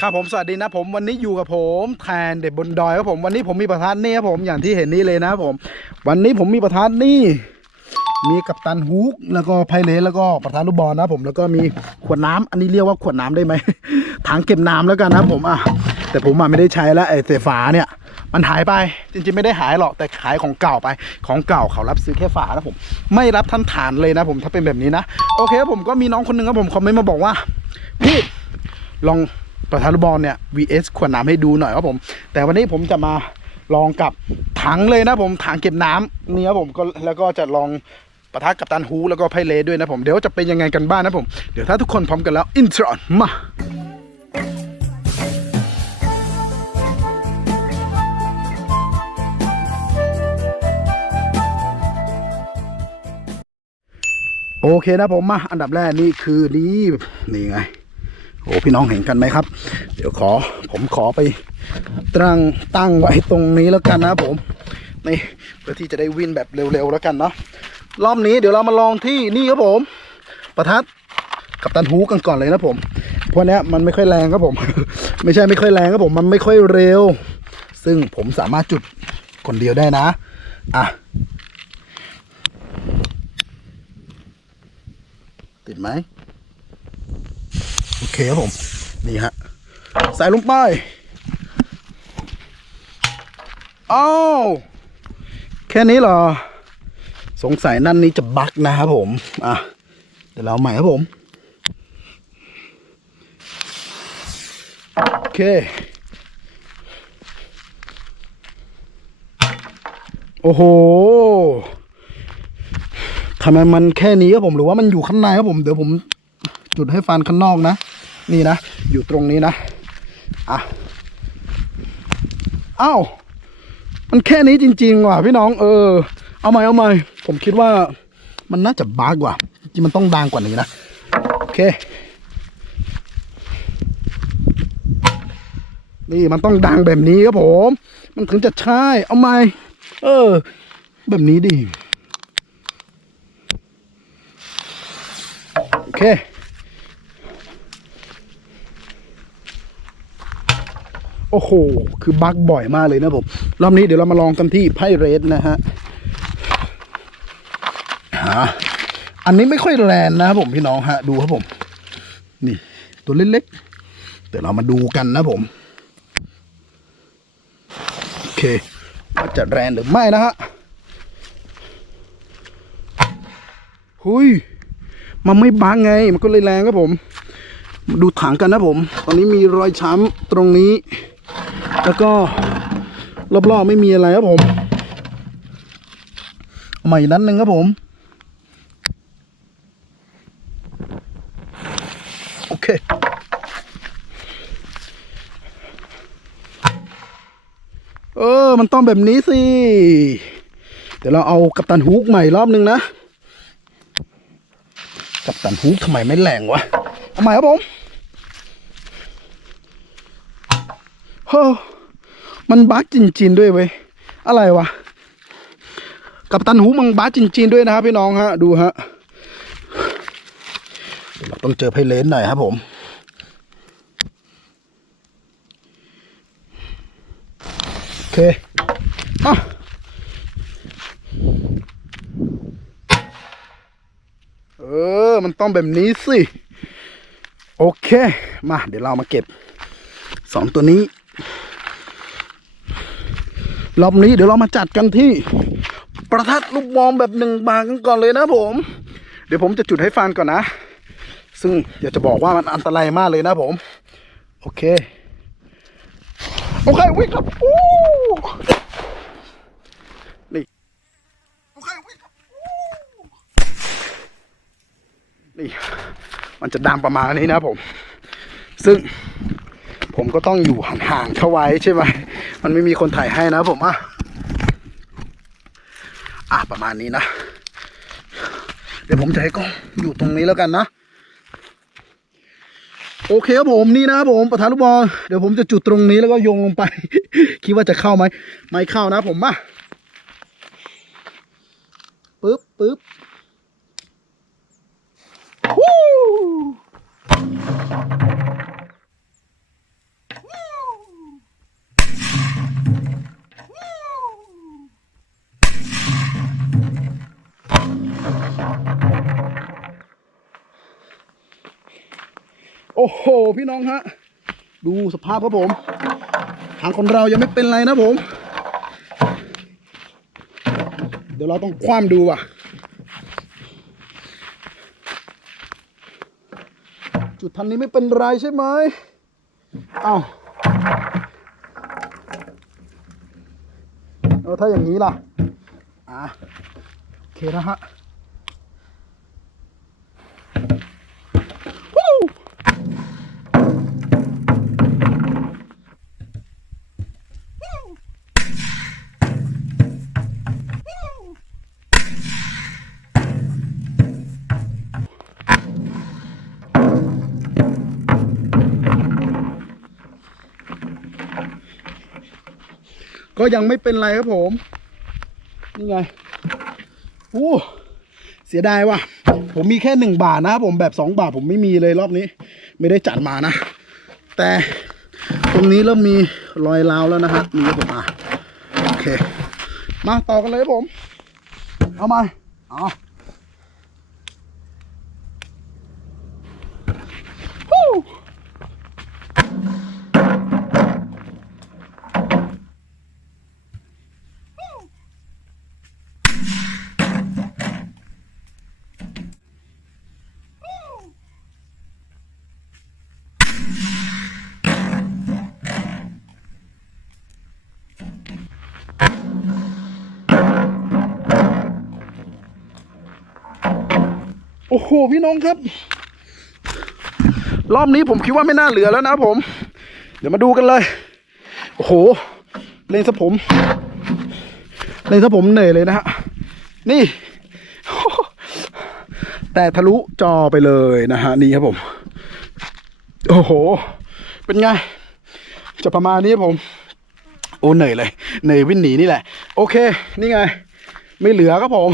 ครับผมสวัสดีนะผมวันนี้อยู่กับผมแทนเด็กบนดอยครับผมวันนี้ผมมีประธานนี่ครับผมอย่างที่เห็นนี่เลยนะครับผม วันนี้ผมมีประธานนี่ มีกัปตันฮุกแล้วก็ไพเรสแล้วก็ประธานลูกบอลนะผมแล้วก็มีขวดน้ำอันนี้เรียกว่าขวดน้ำได้ไหมถังเก็บน้ำแล้วกันนะผมอะแต่ผมอะไม่ได้ใช้แล้วไอ้เศษฝาเนี่ย มันหายไปจริงๆไม่ได้หายหรอกแต่ขายของเก่าไป ของเก่าเขารับซื้อแค่ฝานะผม ไม่รับท่านฐานเลยนะผมถ้าเป็นแบบนี้นะโอเคครับผมก็มีน้องคนหนึงครับผมคอมเมนต์มาบอกว่าพี่ลอง ประธานลูกบอลเนี่ย vs ขวดน้ำให้ดูหน่อยครับผม แต่วันนี้ผมจะมาลองกับถังเลยนะผมถังเก็บน้ำนี่ครับผมก็แล้วก็จะลองประทะกับตันฮูแล้วก็ไพเรสด้วยนะผมเดี๋ยวจะเป็นยังไงกันบ้างนะผมเดี๋ยวถ้าทุกคนพร้อมกันแล้วอินทรอนมาโอเคนะผมมาอันดับแรกนี่คือนี่นี่ไง โอ้พี่น้องเห็นกันไหมครับ เดี๋ยวขอผมขอไปตั้งตั้งไว้ตรงนี้แล้วกันนะผมนี่เพื่อที่จะได้วิ่งแบบเร็วๆแล้วกันเนาะรอบนี้เดี๋ยวเรามาลองที่นี่ครับผม ประทัดกับตันฮูกันก่อนเลยนะผมเพราะเนี้ยมันไม่ค่อยแรงครับผม ไม่ใช่ไม่ค่อยแรงครับผมมันไม่ค่อยเร็ว ซึ่งผมสามารถจุดคนเดียวได้นะอะติดไหม อเคครับผม นี่ฮะ ใส่ลงไปอ้าวแค่นี้เหรอ สงสัยนั่นนี้จะบั๊กนะครับผม อะ เดี๋ยวเราเอาใหม่ครับผม โอเค โอ้โหทำไมมันแค่นี้ครับผมหรือว่ามันอยู่ข้างในครับผม เดี๋ยวผมจุดให้ฟันข้างนอกนะ นี่นะ อยู่ตรงนี้นะ อะอ้าวมันแค่นี้จริง ๆ ว่ะพี่น้อง เออ เอาใหม่เอาใหม่ผมคิดว่ามันน่าจะบากว่า จริงมันต้องดังกว่านี้นะ โอเค นี่มันต้องดังแบบนี้ครับผม มันถึงจะใช่ เอาใหม่ เออ แบบนี้ดิโอเค อ้โห คือบักบ่อยมากเลยนะผม รอบนี้เดี๋ยวเรามาลองกันที่ไพ่เรสนะฮะอันนี้ไม่ค่อยแรงนะครับผมพี่น้องฮะ ดูครับผม นี่ ตัวเล็กๆเดี๋ยวเรามาดูกันนะผม โอเค ว่าจะแรงหรือไม่นะฮะหุยมันไม่บังไง มันก็เลยแรงครับผม ดูถังกันนะผม ตอนนี้มีรอยช้ำตรงนี้ แล้วก็รอบๆไม่มีอะไรครับผมใหม่อีกนัดหนึ่งครับผม โอเคเออ มันต้องแบบนี้สิ เดี๋ยวเราเอากัปตันฮุกใหม่รอบหนึ่งนะ กับตันฮุกทำไมไม่แรงวะทำไมครับผมเฮ้อ มันบั๊กจริงๆด้วยเว้ยอะไรวะกับตันฮุกมันบั๊กจริงๆด้วยนะครับพี่น้องฮะดูฮะเดี๋ยวเราต้องเจอไพเลนหน่อยครับผมโอเคอะเออ มันต้องแบบนี้สิ โอเค มา เดี๋ยวเรามาเก็บสองตัวนี้ รอบนี้เดี๋ยวเรามาจัดกันที่ ประทัดลูกบอลแบบหนึ่งบางกันก่อนเลยนะผม เดี๋ยวผมจะจุดให้ฟังก่อนนะ ซึ่งอยากจะบอกว่ามันอันตรายมากเลยนะผม โอเค โอเควิ่งครับโอ้นี่โอเควิ่งครับนี่ มันจะดังประมาณนี้นะผม ซึ่งผมก็ต้องอยู่ห่างๆเข้าไว้ใช่ไหม มันไม่มีคนถ่ายให้นะผมอะอะประมาณนี้นะ เดี๋ยวผมจะให้กล้องอยู่ตรงนี้แล้วกันนะ โอเคครับผมนี่นะครับผมประธานลูกบอลเดี๋ยวผมจะจุดตรงนี้แล้วก็โยงลงไป คิดว่าจะเข้าไหมไม่เข้านะผมมาปึ๊บปึ๊บวู้ อ้โห พี่น้องฮะ ดูสภาพครับผมทางคนเรายังไม่เป็นไรนะผม เดี๋ยวเราต้องคว่ำดูว่ะ จุดทันนี้ไม่เป็นไรใช่ไหมเอ้าเอาถ้าอย่างนี้ล่ะ อะ โอเคนะฮะ ก็ยังไม่เป็นไรครับผม นี่ไงโอ้เสียดายว่ะ ผมมีแค่หนึ่งบาทนะครับผมแบบสองบาทผมไม่มีเลยรอบนี้ ไม่ได้จัดมานะ แต่ตรงนี้เริ่มมีรอยร้าวแล้วนะฮะนี่ครับผมอะโอเค มาต่อกันเลยครับผม เอามา เอาฮู้ โอ้โหพี่น้องครับ รอบนี้ผมคิดว่าไม่น่าเหลือแล้วนะผม เดี๋ยวมาดูกันเลย โอ้โห เล่นซะผม เล่นซะผมเหนื่อยเลยนะฮะ นี่ แต่ทะลุจอไปเลยนะฮะ นี่ครับผม โอ้โห เป็นไง จะประมาณนี้ผม โอ้เหนื่อยเลย เหนื่อยวิ่งหนีนี่แหละ โอเค นี่ไง ไม่เหลือครับผม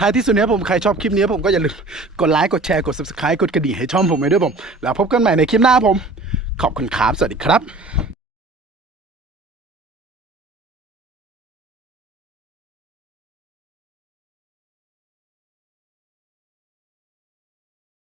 ท้ายที่สุดเนี้ยผมใครชอบคลิปนี้ผมก็อย่าลืมกดไลค์กดแชร์กด subscribe กดกระดิ่งให้ช่องผมไว้ด้วยผม แล้วพบกันใหม่ในคลิปหน้าผม ขอบคุณครับ สวัสดีครับ